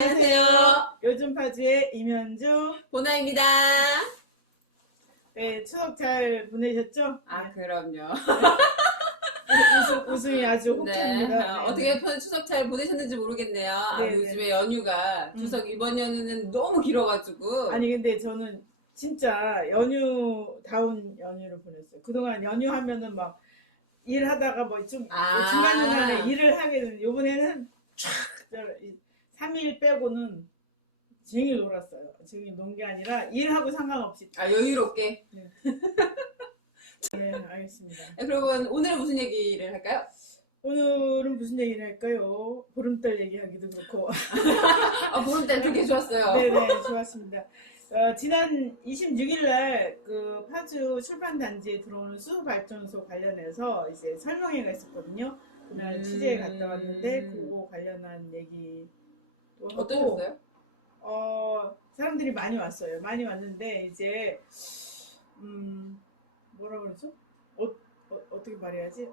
안녕하세요. 요즘 파주의 임현주. 보나입니다. 네, 추석 잘 보내셨죠? 아, 그럼요. 웃음이 아주 네. 혹합니다. 어떻게 추석 잘 보내셨는지 모르겠네요. 네, 네. 요즘에 연휴가 추석 이번 연휴는 너무 길어가지고. 아니 근데 저는 진짜 연휴다운 연휴를 보냈어요. 그동안 연휴 하면은 막 일하다가 뭐 좀 중간중간에 일을 하게 되는 요번에는 촥 3일 빼고는 종일 놀았어요. 종일 논 게 아니라 일하고 상관없이. 여유롭게. 네. 네, 알겠습니다. 그러면 오늘은 무슨 얘기를 할까요? 오늘은 무슨 얘기를 할까요? 보름달 얘기하기도 그렇고. 보름달 되게 좋았어요. 네네, 좋았습니다. 지난 26일 날 그 파주 출판단지에 들어오는 수소발전소 관련해서 이제 설명회가 있었거든요. 그날 취재에 갔다 왔는데 그거 관련한 얘기도 하고. 어떠셨어요? 사람들이 많이 왔어요. 많이 왔는데 이제 뭐라 그러죠? 어떻게 말해야지?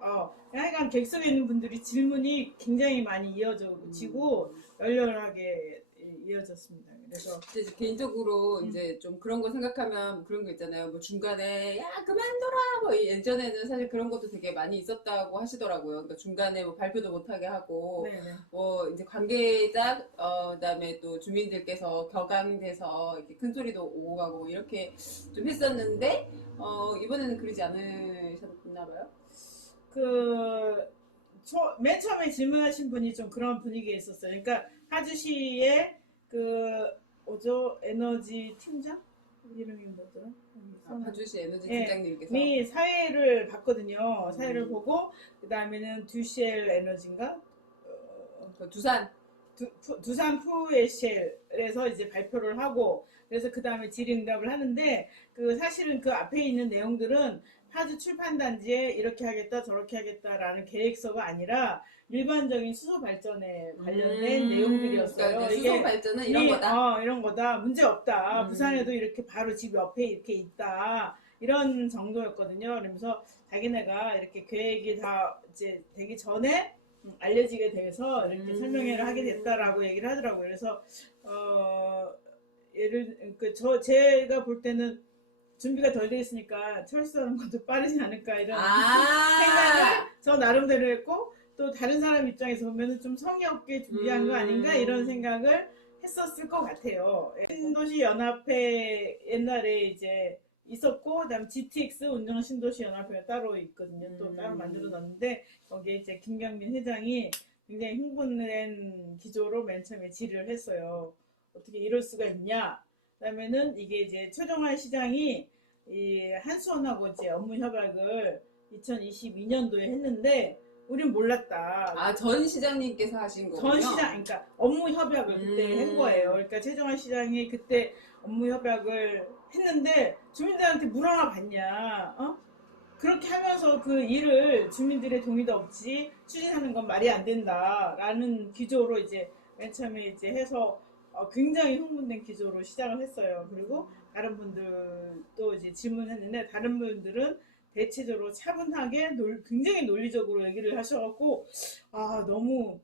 하여간 객석에 있는 분들이 질문이 굉장히 많이 이어지고 열렬하게 이어졌습니다. 그래서 개인적으로 이제 좀 그런 거 생각하면 그런 거 있잖아요. 뭐 중간에 야 그만둬라 뭐 예전에는 사실 그런 것도 되게 많이 있었다고 하시더라고요. 그러니까 중간에 뭐 발표도 못하게 하고 네네. 뭐 이제 관계자 그다음에 또 주민들께서 격앙돼서 이렇게 큰 소리도 오고 가고 뭐 이렇게 좀 했었는데 이번에는 그러지 않으셨나 봐요. 맨 처음에 질문하신 분이 좀 그런 분위기에 있었어요. 그러니까 파주시의 에너지 팀장? 이름이 뭐더라? 파주시 에너지 팀장님께서 이 사회를 봤거든요. 사회를 보고 그 다음에는 듀쉘 에너지인가? 두산 푸에쉘에서 이제 발표를 하고 그래서 그 다음에 질의응답을 하는데 사실은 그 앞에 있는 내용들은 파주 출판단지에 이렇게 하겠다 저렇게 하겠다라는 계획서가 아니라 일반적인 수소 발전에 관련된 내용들이었어요. 그러니까 수소 발전은 이런 거다. 이런 거다. 문제 없다. 부산에도 이렇게 바로 집 옆에 이렇게 있다. 이런 정도였거든요. 그러면서 자기네가 이렇게 계획이 다 이제 되기 전에 알려지게 돼서 이렇게 설명회를 하게 됐다라고 얘기를 하더라고요. 그래서 제가 볼 때는 준비가 덜 돼 있으니까 철수하는 것도 빠르지 않을까 이런 생각을 저 나름대로 했고 또 다른 사람 입장에서 보면 좀 성의 없게 준비한 거 아닌가 이런 생각을 했었을 것 같아요. 신도시 연합회 옛날에 이제 있었고 그다음 GTX 운정 신도시 연합회가 따로 있거든요. 또 따로 만들어 놨는데 거기에 이제 김경민 회장이 굉장히 흥분된 기조로 맨 처음에 질의를 했어요. 어떻게 이럴 수가 있냐? 그다음에는 이게 이제 최종환 시장이 이 한수원하고 이제 업무 협약을 2022년도에 했는데 우린 몰랐다. 전 시장님께서 하신 거군요. 그러니까 업무 협약을 그때 한 거예요. 그러니까 최종환 시장이 그때 업무 협약을 했는데 주민들한테 물어나 봤냐? 그렇게 하면서 그 일을 주민들의 동의도 없이 추진하는 건 말이 안 된다라는 기조로 이제 맨 처음에 이제 해서 굉장히 흥분된 기조로 시작을 했어요. 그리고 다른 분들도 이제 질문했는데 다른 분들은 대체적으로 차분하게 굉장히 논리적으로 얘기를 하셔갖고 너무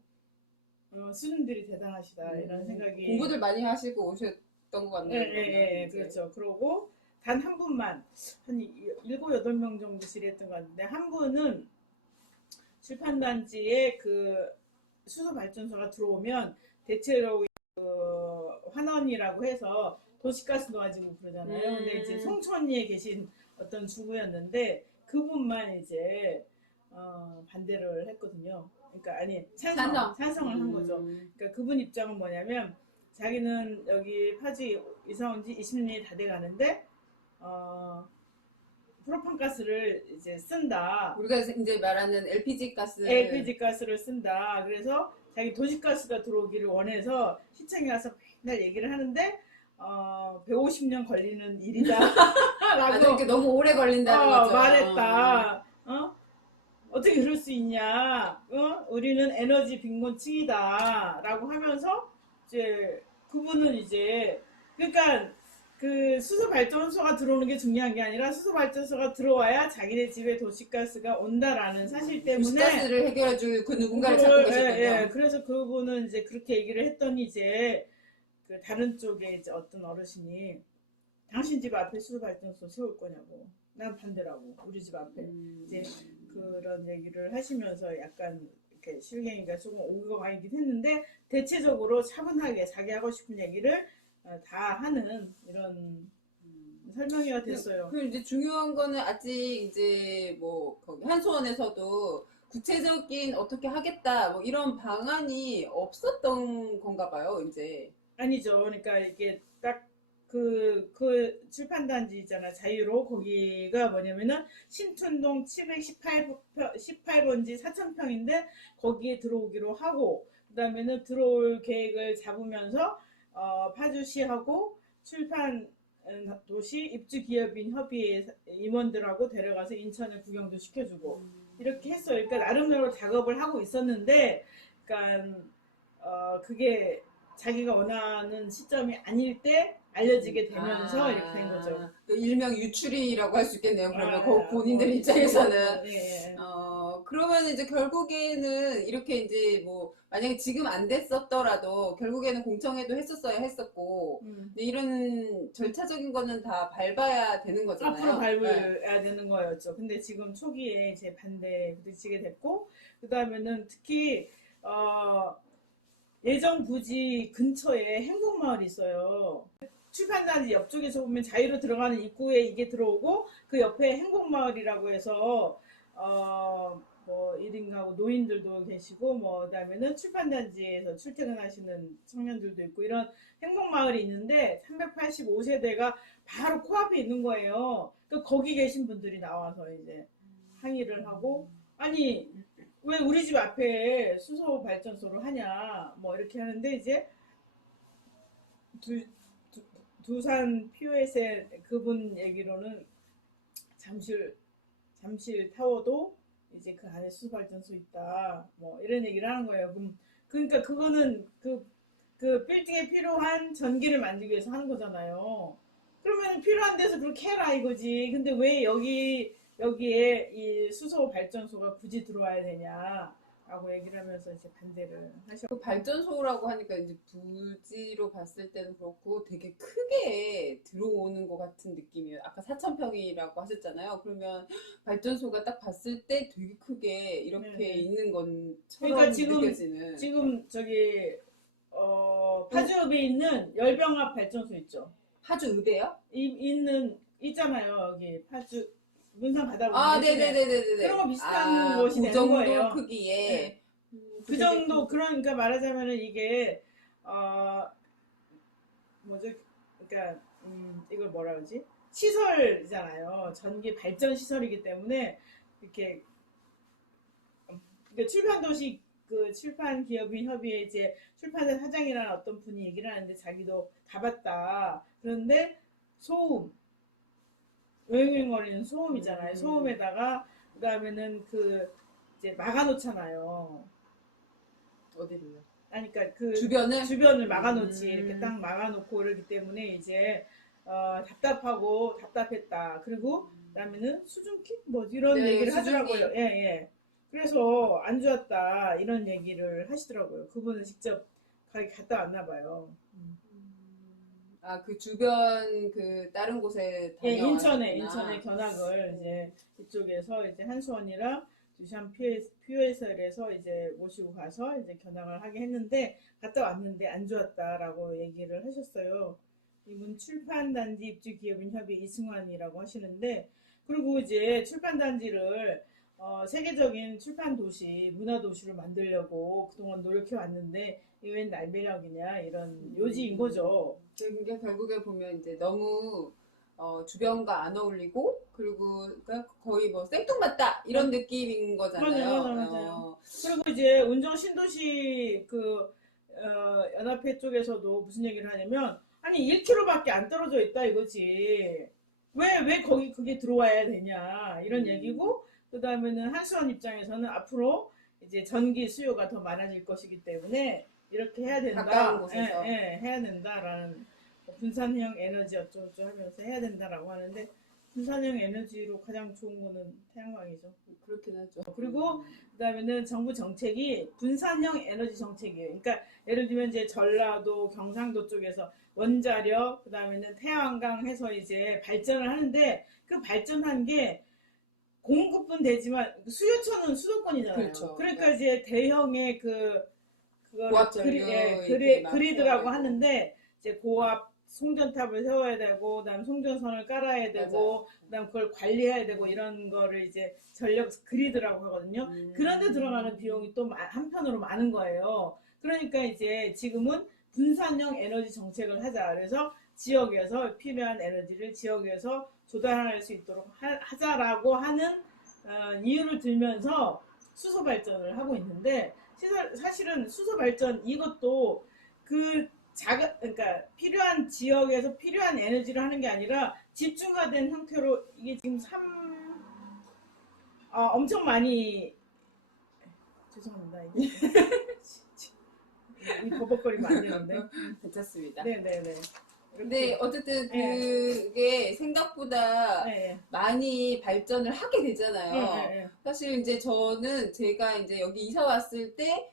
수준들이 대단하시다 이런 생각이 공부들 많이 하시고 오셨던 것 같네요. 네, 그렇죠. 그러고 단 한 분만 한 7, 8명 정도 질의했던 것 같은데 한 분은 출판단지에 그 수소발전소가 들어오면 대체로 환원이라고 해서 도시가스 놓아지고 그러잖아요. 근데 이제 송천리에 계신 어떤 주부였는데 그분만 이제 반대를 했거든요. 그러니까 아니 찬성을 한 거죠. 그러니까 그분 입장은 뭐냐면 자기는 여기 파주 이사 온 지 20년이 다 돼 가는데 프로판 가스를 이제 쓴다. 우리가 이제 말하는 LPG 가스를 쓴다. 그래서 자기 도시가스가 들어오기를 원해서 시청에 가서 맨날 얘기를 하는데 150년 걸리는 일이다. 라고 이렇게 너무 오래 걸린다는 거죠. 말했다. 어떻게 그럴 수 있냐? 우리는 에너지 빈곤층이다. 라고 하면서 이제 그분은 이제 그러니까 그 수소발전소가 들어오는 게 중요한 게 아니라 수소발전소가 들어와야 자기네 집에 도시가스가 온다라는 사실 때문에 도시가스를 해결해줄 그 누군가를 찾고 계셨군요. 그래서 그분은 이제 그렇게 얘기를 했더니 이제 그 다른 쪽에 이제 어떤 어르신이 당신 집 앞에 수소발전소 세울 거냐고. 난 반대라고. 우리 집 앞에. 이제 그런 얘기를 하시면서 약간 이렇게 실갱이가 조금 오고 가긴 했는데 대체적으로 차분하게 자기 하고 싶은 얘기를 다 하는 이런 설명회가 됐어요. 그리고 이제 중요한 거는 아직 이제 뭐 거기 한수원에서도 구체적인 어떻게 하겠다 뭐 이런 방안이 없었던 건가 봐요, 이제. 아니죠. 그러니까 이게 딱 그 출판단지 있잖아. 자유로 거기가 뭐냐면은 신촌동 718번지 4,000평인데 거기에 들어오기로 하고 그다음에는 들어올 계획을 잡으면서 파주시하고 출판 도시 입주기업인 협의회 임원들하고 데려가서 인천을 구경도 시켜주고 이렇게 했어요. 그러니까 나름대로 작업을 하고 있었는데, 그러니까 그게 자기가 원하는 시점이 아닐 때 알려지게 되면서 이렇게 된 거죠. 그 일명 유출이라고 할 수 있겠네요. 그러면 본인들 뭐, 입장에서는. 예. 그러면 이제 결국에는 이렇게 이제 뭐 만약에 지금 안 됐었더라도 결국에는 공청회도 했었어야 했었고 근데 이런 절차적인 거는 다 밟아야 되는 거잖아요. 앞으로 밟아야 되는 거였죠. 근데 지금 초기에 이제 반대에 부딪히게 됐고 그 다음에는 특히 예정 부지 근처에 행복마을이 있어요. 출판단지 옆쪽에서 보면 자유로 들어가는 입구에 이게 들어오고 그 옆에 행복마을이라고 해서 뭐 1인 가구 노인들도 계시고 뭐 그다음에는 출판단지에서 출퇴근하시는 청년들도 있고 이런 행복마을이 있는데 385세대가 바로 코앞에 있는 거예요. 그 거기 계신 분들이 나와서 이제 항의를 하고 아니 왜 우리 집 앞에 수소 발전소를 하냐 뭐 이렇게 하는데 이제 두산 POS의 그분 얘기로는 잠실 타워도 이제 그 안에 수소 발전소 있다 뭐 이런 얘기를 하는 거예요. 그러니까 그거는 그 빌딩에 필요한 전기를 만들기 위해서 하는 거잖아요. 그러면 필요한 데서 그렇게 해라 이거지. 근데 왜 여기에 이 수소 발전소가 굳이 들어와야 되냐라고 얘기를 하면서 이제 반대를 하셨고. 그 발전소라고 하니까 이제 부지로 봤을 때는 그렇고 되게 크게 들어오는 것 같은 느낌이에요. 아까 4,000평이라고 하셨잖아요. 그러면 발전소가 딱 봤을 때 되게 크게 이렇게 네네. 있는 것처럼 그러니까 느껴지는. 지금 저기 파주읍에 있는 열병합 발전소 있죠. 파주의대요? 있잖아요. 여기 파주 문산 바다 보면 네네네네네. 그런 거 비슷한 곳이 그 되는 정도 거예요. 크기에. 네. 그 정도 그러니까 말하자면은 이게 뭐죠? 그러니까 이걸 뭐라 그러지? 시설이잖아요. 전기 발전 시설이기 때문에 이렇게 그러니까 출판도시 그 출판 기업인 협의회 이제 출판사 사장이라는 어떤 분이 얘기를 하는데 자기도 가봤다. 그런데 소음, 웽웽거리는 소음이잖아요. 소음에다가 그다음에는 그 이제 막아놓잖아요. 어디를요? 아니, 그러니까 그 주변을 막아놓지. 이렇게 딱 막아놓고 그러기 때문에 이제 답답했다. 그리고 그다음에는 수증기 뭐 이런 네, 얘기를 수증기. 하더라고요. 예. 그래서 안 좋았다 이런 얘기를 하시더라고요. 그분은 직접 갔다 왔나 봐요. 그 주변 그 다른 곳에 예, 다녀왔구나. 인천에 견학을 이제 이쪽에서 이제 한수원이랑 두산 퓨에셀에서 이제 모시고 가서 이제 견학을 하게 했는데 갔다 왔는데 안 좋았다라고 얘기를 하셨어요. 이분 출판단지 입주기업인 협의 이승환이라고 하시는데 그리고 이제 출판단지를 세계적인 출판 도시, 문화 도시로 만들려고 그동안 노력해 왔는데 이게 웬 날매력이냐 이런 요지인 거죠. 그게 결국에 보면 이제 너무 주변과 안 어울리고 그리고 그러니까 거의 뭐 생뚱맞다 이런 느낌인 거잖아요. 맞아요. 그리고 이제 운정 신도시 연합회 쪽에서도 무슨 얘기를 하냐면 아니 1km밖에 안 떨어져 있다 이거지. 왜 거기 그게 들어와야 되냐 이런 얘기고 그 다음에는 한수원 입장에서는 앞으로 이제 전기 수요가 더 많아질 것이기 때문에 이렇게 해야 된다. 가까운 곳에서. 해야 된다라는 분산형 에너지 어쩌고저쩌고 하면서 해야 된다라고 하는데 분산형 에너지로 가장 좋은 거는 태양광이죠. 그렇긴 하죠. 그리고 그다음에는 정부 정책이 분산형 에너지 정책이에요. 그러니까 예를 들면 이제 전라도, 경상도 쪽에서 원자력, 그다음에는 태양광 해서 이제 발전을 하는데 그 발전한 게 공급은 되지만 수요처는 수도권이잖아요. 그렇죠. 그러니까 네. 이제 대형의 그걸 고압 전류 그리드라고 세워야 되고. 하는데 이제 고압 송전탑을 세워야 되고 그다음 송전선을 깔아야 되고 맞아요. 그다음 그걸 관리해야 되고 이런 거를 이제 전력 그리드라고 하거든요. 그런데 들어가는 비용이 또 한편으로 많은 거예요. 그러니까 이제 지금은 분산형 에너지 정책을 하자. 그래서 지역에서 필요한 에너지를 지역에서 조달할 수 있도록 하자라고 하는 이유를 들면서 수소 발전을 하고 있는데 사실은 수소 발전 이것도 그 그러니까 필요한 지역에서 필요한 에너지를 하는 게 아니라 집중화된 형태로 이게 지금 엄청 많이 죄송합니다. 이 버벅거리면 안 되는데. 괜찮습니다. 네네네. 근데 어쨌든 네. 그게 생각보다 네. 많이 발전을 하게 되잖아요. 네. 사실 이제 저는 제가 이제 여기 이사 왔을 때,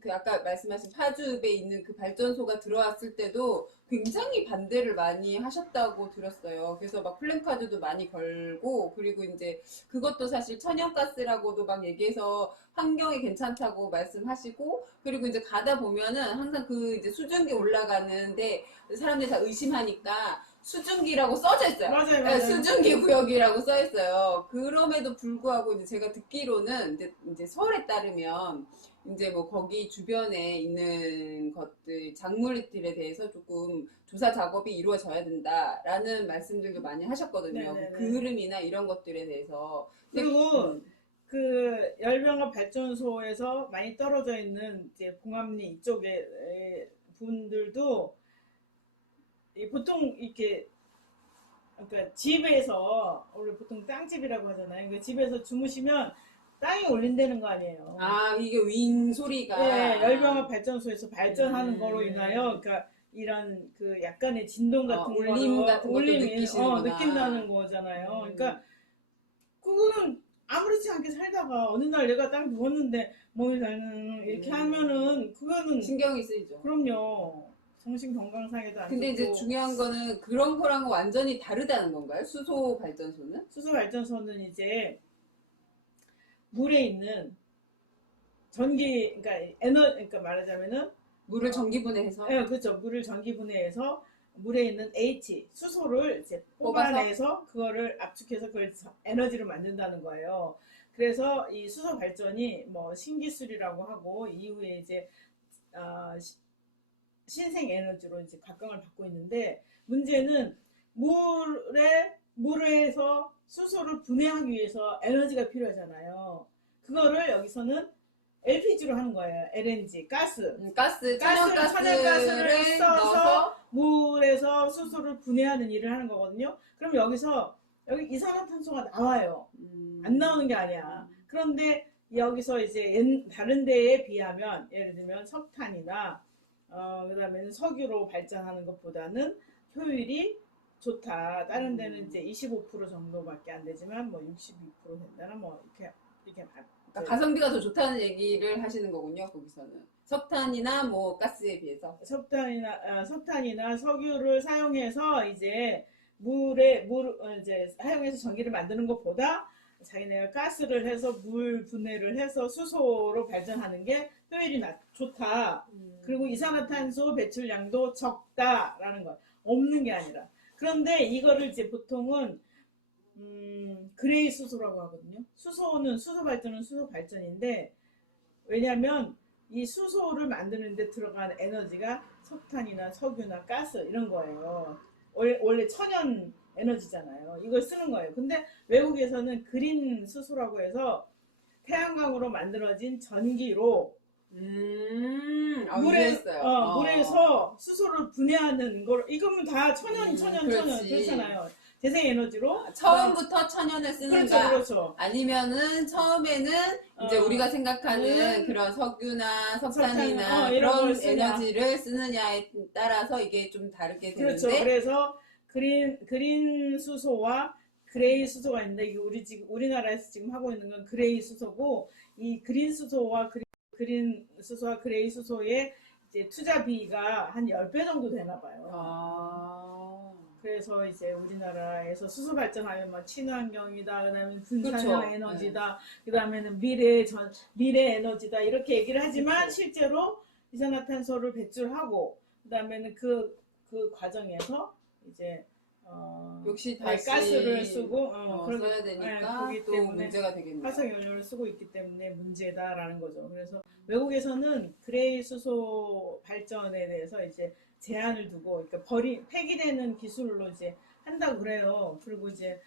그 아까 말씀하신 파주읍에 있는 그 발전소가 들어왔을 때도 굉장히 반대를 많이 하셨다고 들었어요. 그래서 막 플랜카드도 많이 걸고, 그리고 이제 그것도 사실 천연가스라고도 막 얘기해서 환경에 괜찮다고 말씀하시고, 그리고 이제 가다 보면은 항상 그 이제 수증기 올라가는데 사람들이 다 의심하니까 수증기라고 써져 있어요. 맞아요. 네, 수증기 구역이라고 써 있어요. 그럼에도 불구하고 이제 제가 듣기로는 이제 설에 따르면 이제 뭐 거기 주변에 있는 것들 작물들에 대해서 조금 조사 작업이 이루어져야 된다라는 말씀들도 많이 하셨거든요. 네네네. 그름이나 이런 것들에 대해서. 그리고 그 열병합 발전소에서 많이 떨어져 있는 이제 봉암리 이쪽에 분들도 보통 이렇게 그러니까 집에서 우리 보통 땅집이라고 하잖아요. 그러니까 집에서 주무시면 땅이 올린다는 거 아니에요. 아, 이게 윙 소리가. 네, 열병합 발전소에서 발전하는 거로 인하여 그러니까 이런 그 약간의 진동 같은 울림 같은 것도 느끼시는구나. 느낀다는 거잖아요. 그러니까 그거는 아무렇지 않게 살다가 어느 날 내가 딱 누웠는데 몸이 이렇게 하면은 그거는 신경이 쓰이죠. 그럼요. 정신 건강상에도 안 근데 이제 좋고. 중요한 거는 그런 거랑은 완전히 다르다는 건가요? 수소 발전소는? 수소 발전소는 이제 물에 있는 전기, 그러니까 그러니까 말하자면은 물을 전기분해해서? 네, 그렇죠. 물을 전기분해해서 물에 있는 H, 수소를 이제 뽑아내서 그거를 압축해서 그걸 에너지로 만든다는 거예요. 그래서 이 수소 발전이 뭐 신기술이라고 하고 이후에 이제 신생 에너지로 이제 각광을 받고 있는데 문제는 물에서 수소를 분해하기 위해서 에너지가 필요하잖아요. 그거를 여기서는 LPG로 하는 거예요. LNG, 천연가스를 써서 물에서 수소를 분해하는 일을 하는 거거든요. 그럼 여기 이산화탄소가 나와요. 안 나오는 게 아니야. 그런데 여기서 이제 다른 데에 비하면 예를 들면 석탄이나 그다음에는 석유로 발전하는 것보다는 효율이 좋다. 다른 데는 이제 25% 정도밖에 안 되지만 뭐 62% 된다나 뭐 이렇게 그러니까 가성비가 더 좋다는 얘기를 하시는 거군요. 거기서는 석탄이나 뭐 가스에 비해서 석탄이나 석유를 사용해서 이제 이제 사용해서 전기를 만드는 것보다 자기네가 가스를 해서 물 분해를 해서 수소로 발전하는 게 효율이 좋다. 그리고 이산화탄소 배출량도 적다라는 거. 없는 게 아니라. 그런데 이거를 이제 보통은 그레이 수소라고 하거든요. 수소 발전은 수소 발전인데 왜냐하면 이 수소를 만드는데 들어가는 에너지가 석탄이나 석유나 가스 이런 거예요. 원래 천연 에너지잖아요. 이걸 쓰는 거예요. 근데 외국에서는 그린 수소라고 해서 태양광으로 만들어진 전기로 물에서 수소를 분해하는 걸 이거면 다 천연 그렇잖아요. 재생에너지로 처음부터 천연을 쓰는가? 그렇죠. 아니면은 처음에는 이제 우리가 생각하는 그런 석유나 석탄이나 그런 에너지를 쓰느냐에 따라서 이게 좀 다르게 되는데 그렇죠. 그래서 그린 수소와 그레이 수소가 있는데 이게 우리나라에서 지금 하고 있는 건 그레이 수소고 이 그린 수소와 그레이 수소의 이제 투자비가 한 10배 정도 되나 봐요. 아. 그래서 이제 우리나라에서 수소 발전하면 막 친환경이다, 그다음에 분산형 그렇죠. 에너지다, 그다음에는 미래 에너지다 이렇게 얘기를 하지만 그렇죠. 실제로 이산화탄소를 배출하고 그다음에는 그 과정에서 이제 역시 다시 가스를 쓰고 써야 되니까 그렇기 또 때문에 문제가 되겠네요. 화석연료를 쓰고 있기 때문에 문제다라는 거죠. 그래서 외국에서는 그레이 수소 발전에 대해서 이제 제한을 두고, 그러니까 폐기되는 기술로 이제 한다고 그래요. 그리고 이제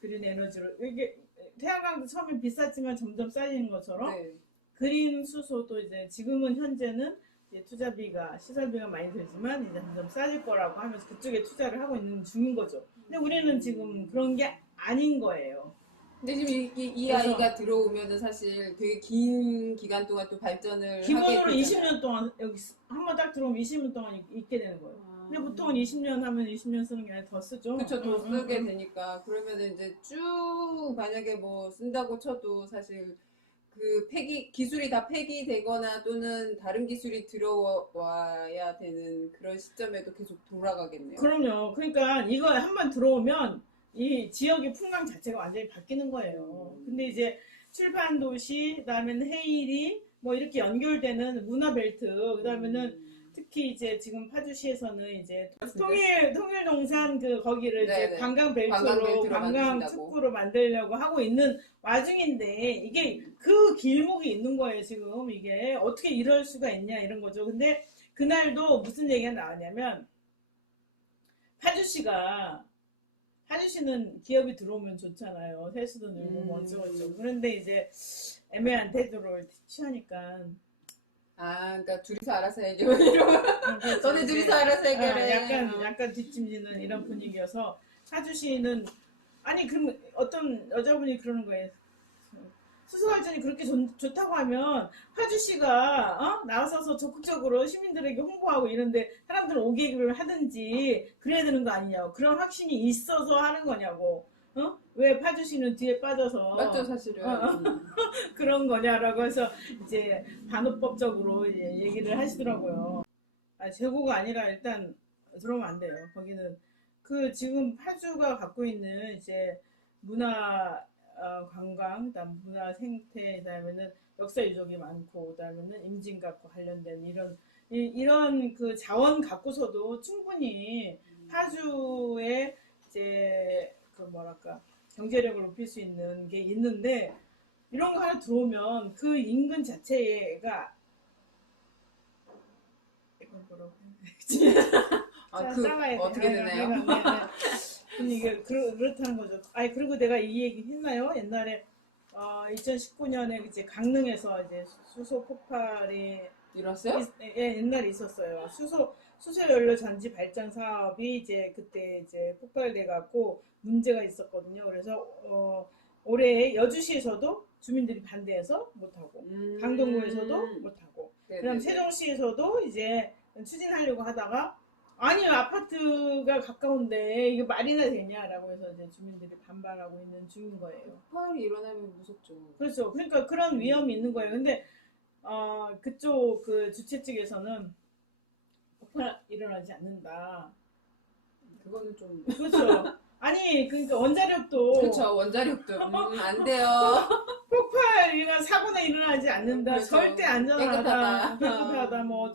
그린 에너지를 이게 태양광도 처음에 비쌌지만 점점 싸지는 것처럼 네. 그린 수소도 이제 지금은 현재는 이제 투자비가 시설비가 많이 들지만 이제 점점 싸질 거라고 하면서 그쪽에 투자를 하고 있는 중인 거죠. 근데 우리는 지금 그런 게 아닌 거예요. 근데 지금 이 그래서 아이가 들어오면은 사실 되게 긴 기간 동안 또 발전을 기본으로 하게 되잖아요. 20년 동안 여기 한 번 딱 들어오면 20년 동안 있게 되는 거예요. 아. 근데 보통은 20년 하면 20년 쓰는 게 아니라 더 쓰죠. 그쵸, 더 쓰게 되니까. 그러면은 이제 쭉 만약에 뭐 쓴다고 쳐도 사실 그 기술이 다 폐기되거나 또는 다른 기술이 들어와야 되는 그런 시점에도 계속 돌아가겠네요. 그럼요. 그러니까 이거 한 번 들어오면 이 지역의 풍광 자체가 완전히 바뀌는 거예요. 근데 이제 출판 도시, 그다음에는 헤일이 뭐 이렇게 연결되는 문화 벨트, 그다음에는 특히 이제 지금 파주시에서는 이제 통일동산 거기를 이제 네네. 관광 관광 벨트로 벨트로 관광 만드신다고. 특구로 만들려고 하고 있는 와중인데 이게 그 길목이 있는 거예요. 지금 이게 어떻게 이럴 수가 있냐 이런 거죠. 근데 그날도 무슨 얘기가 나왔냐면 파주시는 기업이 들어오면 좋잖아요. 세수도 늘고 뭐 어쩌고저쩌고. 그런데 이제 애매한 태도를 취하니까. 그러니까 둘이서 알아서 해결해. 이러면 너네 둘이서 알아서 해결해. 약간 뒷짐지는 이런 분위기여서 파주시는 아니 그럼 어떤 여자분이 그러는 거예요. 수소발전이 그렇게 좋다고 하면 파주시가 나서서 적극적으로 시민들에게 홍보하고 이런데 사람들 오게를 하든지 그래야 되는 거 아니냐고. 그런 확신이 있어서 하는 거냐고. 왜 파주시는 뒤에 빠져서 맞죠, 사실은. 그런 거냐라고 해서 이제 반어법적으로 얘기를 하시더라고요. 재고가 아니라 일단 들어오면 안 돼요. 거기는 지금 파주가 갖고 있는 이제 문화 관광, 그다음 문화 생태, 그다음에는 역사 유적이 많고, 그다음에는 임진각과 관련된 이런 그 자원 갖고서도 충분히 파주에 이제 경제력을 높일 수 있는 게 있는데 이런 거 하나 들어오면 그 인근 자체가 이건 뭐라고 싸가야 돼. 어떻게 되나요? 이게 그렇다는 거죠. 그리고 내가 이 얘기 했나요? 옛날에 2019년에 이제 강릉에서 이제 수소 폭발이 일었어요? 옛날에 있었어요. 수소연료 전지 발전 사업이 이제 그때 이제 폭발돼 갖고 문제가 있었거든요. 그래서 올해 여주시에서도 주민들이 반대해서 못하고 강동구에서도 못하고 그다음 세종시에서도 이제 추진하려고 하다가 아니 아파트가 가까운데 이게 말이나 되냐라고 해서 이제 주민들이 반발하고 있는 중인 거예요. 폭발이 일어나면 무섭죠. 그렇죠. 그러니까 그런 위험이 있는 거예요. 근데 그쪽 그 주최 측에서는 폭발 일어나지 않는다. 그거는 좀 그렇죠. 아니 그러니까 원자력도 그렇죠. 원자력도 안 돼요. 폭발이나 사고는 일어나지 않는다. 그렇죠. 절대 안전하다. 깨끗하다. 깨끗하다. 뭐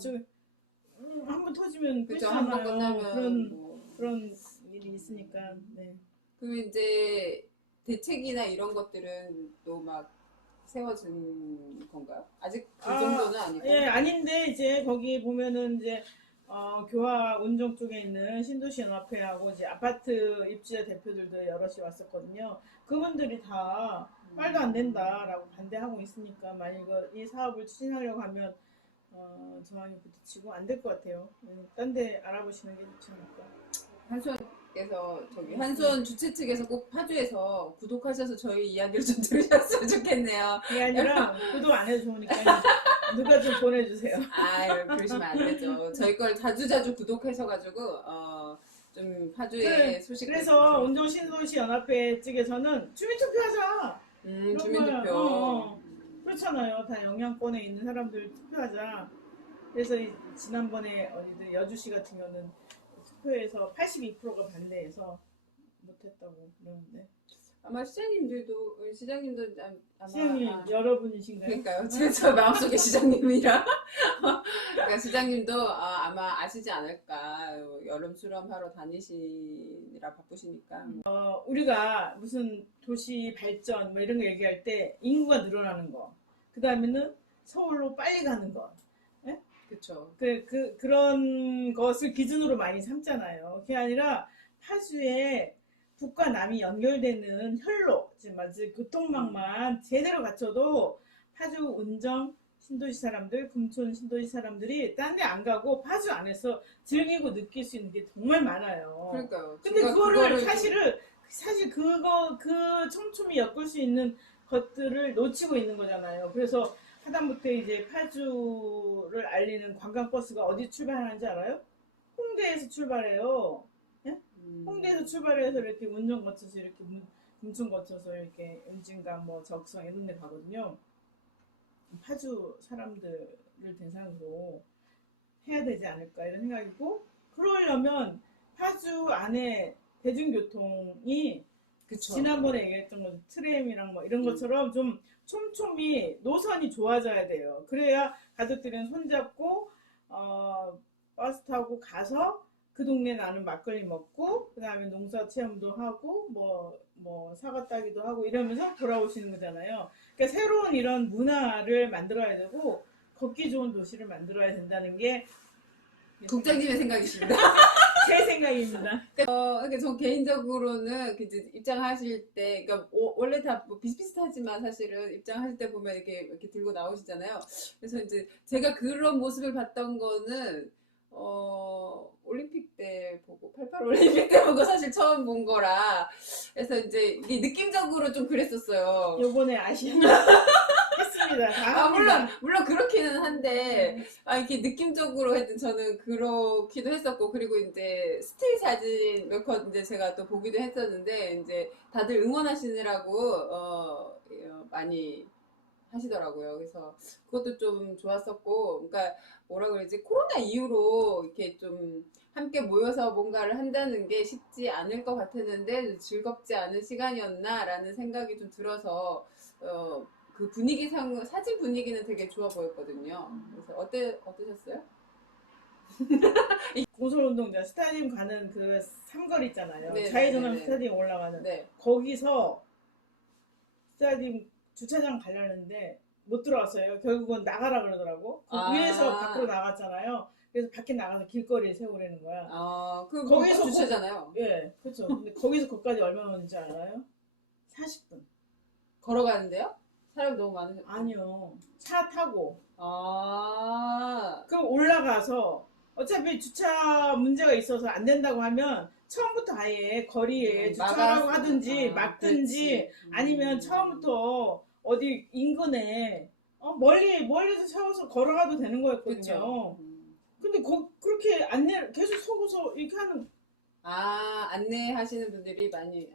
한번 터지면 그렇죠. 한번 끝이잖아요. 끝나면 그런 일이 있으니까. 네. 그럼 이제 대책이나 이런 것들은 또 막 세워진 건가요? 아직 그 정도는 아니고. 예, 아닌데 이제 거기 보면은 이제 교화 운정 쪽에 있는 신도시 연합회하고 이제 아파트 입주자 대표들도 여럿이 왔었거든요. 그분들이 다 말도 안 된다라고 반대하고 있으니까 만약 이 사업을 추진하려고 하면 저항이 부딪히고 안 될 것 같아요. 딴 데 알아보시는 게 좋지 않을까. 한수원께서 한수원 주최 측에서 꼭 파주에서 구독하셔서 저희 이야기를 좀 들으셨으면 좋겠네요. 그게 아니라 구독 안 해도 좋으니까 누가 좀 보내주세요. 아유, 그러시면 안 되죠. 저희 걸 자주자주 구독하셔가지고 좀 파주의 소식. 그래서 온정 신도시 연합회 측에서는 주민투표하자. 주민투표. 그렇잖아요. 다 영향권에 있는 사람들 투표하자. 그래서 지난번에 어디든 여주시 같은 경우는 투표에서 82%가 반대해서 못했다고 그러는데. 아마 시장님도 아마 시장님 여러분이신가요? 그러니까요. 제 마음속에 시장님이라. 그러니까 시장님도 아마 아시지 않을까. 여름 수렴하러 다니시느라 바쁘시니까. 우리가 무슨 도시 발전 뭐 이런 거 얘기할 때 인구가 늘어나는 거. 그 다음에는 서울로 빨리 가는 거. 그렇죠. 그런 것을 기준으로 많이 삼잖아요. 그게 아니라 파주에 북과 남이 연결되는 혈로, 마치 교통망만 제대로 갖춰도 파주 운정 신도시 사람들, 금촌 신도시 사람들이 딴 데 안 가고 파주 안에서 즐기고 느낄 수 있는 게 정말 많아요. 그러니까요. 근데 그거를 사실 그 촘촘히 엮을 수 있는 것들을 놓치고 있는 거잖아요. 그래서 하다못해 이제 파주를 알리는 관광버스가 어디 출발하는지 알아요? 홍대에서 출발해요. 홍대에서 출발해서 이렇게 운정 거쳐서 이렇게 금천 거쳐서 이렇게 은진강 뭐 적성 이런 데 가거든요. 파주 사람들을 대상으로 해야 되지 않을까 이런 생각이고, 그러려면 파주 안에 대중교통이 그쵸. 지난번에 얘기했던 거 트램이랑 뭐 이런 것처럼 좀 촘촘히 노선이 좋아져야 돼요. 그래야 가족들은 손잡고 버스 타고 가서 그 동네 나는 막걸리 먹고 그 다음에 농사 체험도 하고 뭐 사과 따기도 하고 이러면서 돌아오시는 거잖아요. 그러니까 새로운 이런 문화를 만들어야 되고 걷기 좋은 도시를 만들어야 된다는 게 국장님의 생각이십니다. 제 생각입니다. 그러니까 저 개인적으로는 이제 입장하실 때, 그러니까 원래 다 뭐 비슷비슷하지만 사실은 입장하실 때 보면 이렇게 들고 나오시잖아요. 그래서 이제 제가 그런 모습을 봤던 거는 올림픽 때 보고 88 올림픽 때 보고 사실 처음 본 거라, 그래서 이제 이게 느낌적으로 좀 그랬었어요. 요번에 아시아 했습니다. 다 물론 그렇기는 한데, 이렇게 느낌적으로 하여튼 저는 그렇기도 했었고, 그리고 이제 스틸 사진 몇 컷 이제 제가 또 보기도 했었는데, 이제 다들 응원하시느라고, 많이 하시더라고요. 그래서 그것도 좀 좋았었고, 그러니까 뭐라 그러지? 코로나 이후로 이렇게 좀 함께 모여서 뭔가를 한다는 게 쉽지 않을 것 같았는데 즐겁지 않은 시간이었나라는 생각이 좀 들어서, 그 사진 분위기는 되게 좋아 보였거든요. 그래서 어떠셨어요? 공설운동장 스타디움 가는 그 삼거리 있잖아요. 네, 좌회전하면 네, 네. 스타디움 올라가는. 네. 거기서 스타디움 주차장 가려는데 못 들어왔어요. 결국은 나가라 그러더라고. 위에서 밖으로 나갔잖아요. 그래서 밖에 나가서 길거리에 세우라는 거야. 거기서 주차잖아요. 예, 그렇죠. 근데 거기서 거기까지 얼마 걸리는지 알아요? 40분. 걸어가는데요? 사람이 너무 많으셨죠? 아니요. 차 타고. 아. 그럼 올라가서 어차피 주차 문제가 있어서 안 된다고 하면 처음부터 아예 거리에 주차라고 하든지 막든지 아니면 처음부터 어디 인근에 멀리서 세워서 걸어가도 되는 거였거든요. 근데 그렇게 계속 서고서 이렇게 하는. 안내하시는 분들이 많이.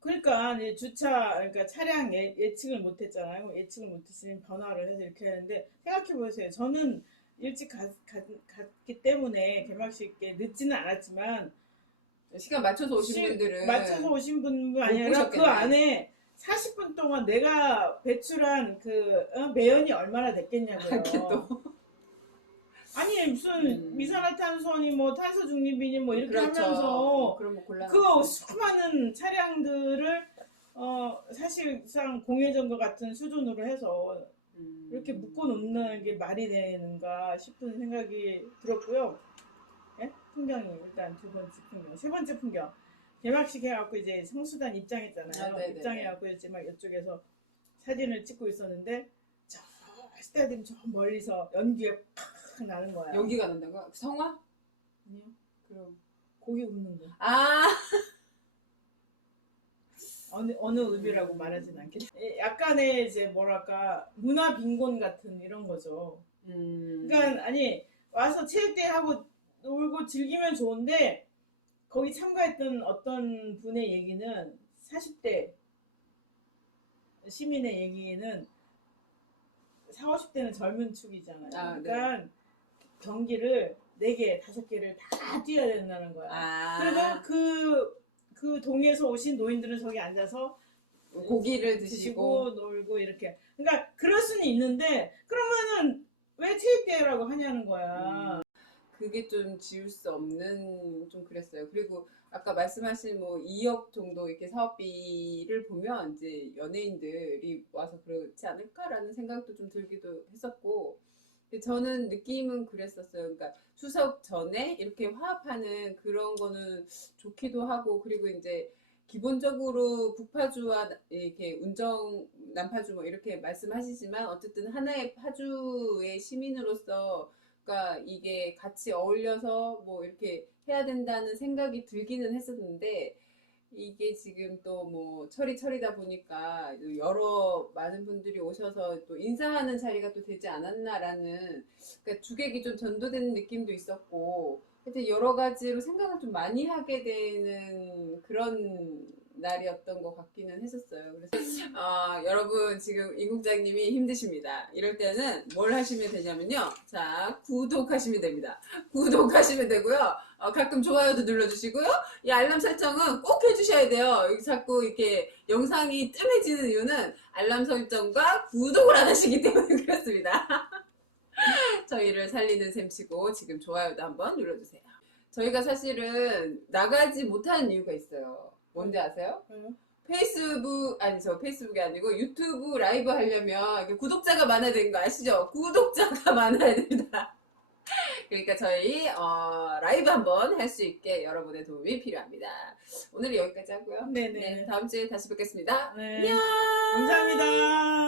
그러니까 이제 그러니까 차량 예측을 못했잖아요. 예측을 못했으니 변화를 해서 이렇게 하는데, 생각해보세요. 저는 일찍 갔기 때문에 개막식에 늦지는 않았지만 시간 맞춰서 오신 분들은 맞춰서 오신 분이 아니라 그 안에 40분 동안 내가 배출한 그 매연이 얼마나 됐겠냐고요. 아니 무슨 이산화탄소니 뭐 탄소 중립이니 뭐 이렇게 그렇죠. 하면서 그럼 그 수많은 차량들을 사실상 공회전과 같은 수준으로 해서 이렇게 묶어놓는 게 말이 되는가 싶은 생각이 들었고요. 예? 풍경이 일단 두 번째 풍경, 세 번째 풍경. 개막식 해갖고 이제 성수단 입장했잖아요. 입장해갖고 이제 막 이쪽에서 사진을 찍고 있었는데 저 스타디움 저 멀리서 연기가 팍 나는 거야. 연기가 난다고? 성화? 아니요. 그럼 고기 굽는 거. 어느 의미라고 말하진 않겠지. 약간의 이제 뭐랄까 문화 빈곤 같은 이런 거죠. 그러니까 아니 와서 체육대회 하고 놀고 즐기면 좋은데 거기 참가했던 어떤 분의 얘기는 40대 시민의 얘기는 40, 50대는 젊은 축이잖아요. 아, 그러니까 경기를 4개, 5개를 다 뛰어야 된다는 거야. 아, 그러면 그 동에서 오신 노인들은 저기 앉아서 고기를 드시고 드시고. 놀고 이렇게. 그러니까 그럴 수는 있는데 그러면은 왜 체육대회라고 하냐는 거야. 그게 좀 지울 수 없는 좀 그랬어요. 그리고 아까 말씀하신 뭐 2억 정도 이렇게 사업비를 보면 이제 연예인들이 와서 그렇지 않을까라는 생각도 좀 들기도 했었고, 근데 저는 느낌은 그랬었어요. 그러니까 추석 전에 이렇게 화합하는 그런 거는 좋기도 하고, 그리고 이제 기본적으로 북파주와 이렇게 운정 남파주 뭐 이렇게 말씀하시지만 어쨌든 하나의 파주의 시민으로서 그러니까 이게 같이 어울려서 뭐 이렇게 해야 된다는 생각이 들기는 했었는데 이게 지금 또 뭐 철이다 보니까 여러 많은 분들이 오셔서 또 인사하는 자리가 또 되지 않았나라는 그러니까 주객이 좀 전도되는 느낌도 있었고 하여튼 여러 가지로 생각을 좀 많이 하게 되는 그런 날이었던 것 같기는 했었어요. 그래서 여러분 지금 임 국장님이 힘드십니다. 이럴 때는 뭘 하시면 되냐면요. 자, 구독하시면 됩니다. 구독하시면 되고요. 가끔 좋아요도 눌러주시고요. 이 알람 설정은 꼭 해주셔야 돼요. 자꾸 이렇게 영상이 뜸해지는 이유는 알람 설정과 구독을 안 하시기 때문에 그렇습니다. 저희를 살리는 셈치고 지금 좋아요도 한번 눌러주세요. 저희가 사실은 나가지 못하는 이유가 있어요. 뭔지 아세요? 페이스북이 아니고 유튜브 라이브 하려면 이게 구독자가 많아야 되는 거 아시죠? 구독자가 많아야 됩니다. 그러니까 저희 라이브 한번 할 수 있게 여러분의 도움이 필요합니다. 오늘 여기까지 하고요. 네네. 네, 다음 주에 다시 뵙겠습니다. 네. 안녕. 감사합니다.